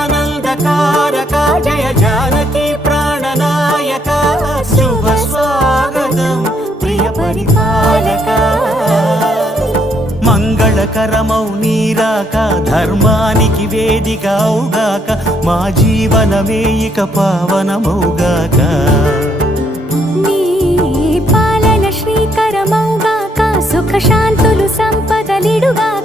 జగదానందకారక జయ జానకి ప్రాణనాయక శుభ స్వాగతం ప్రియ పరిపాలక మంగళకరమౌ నీరాక ధర్మానికి వేదిక అవుగాక మా జీవనమే ఇక పావనమౌగాక నీ పాలన శ్రీకరమౌగాక సుఖ శాంతులు సంపదలిడుగాక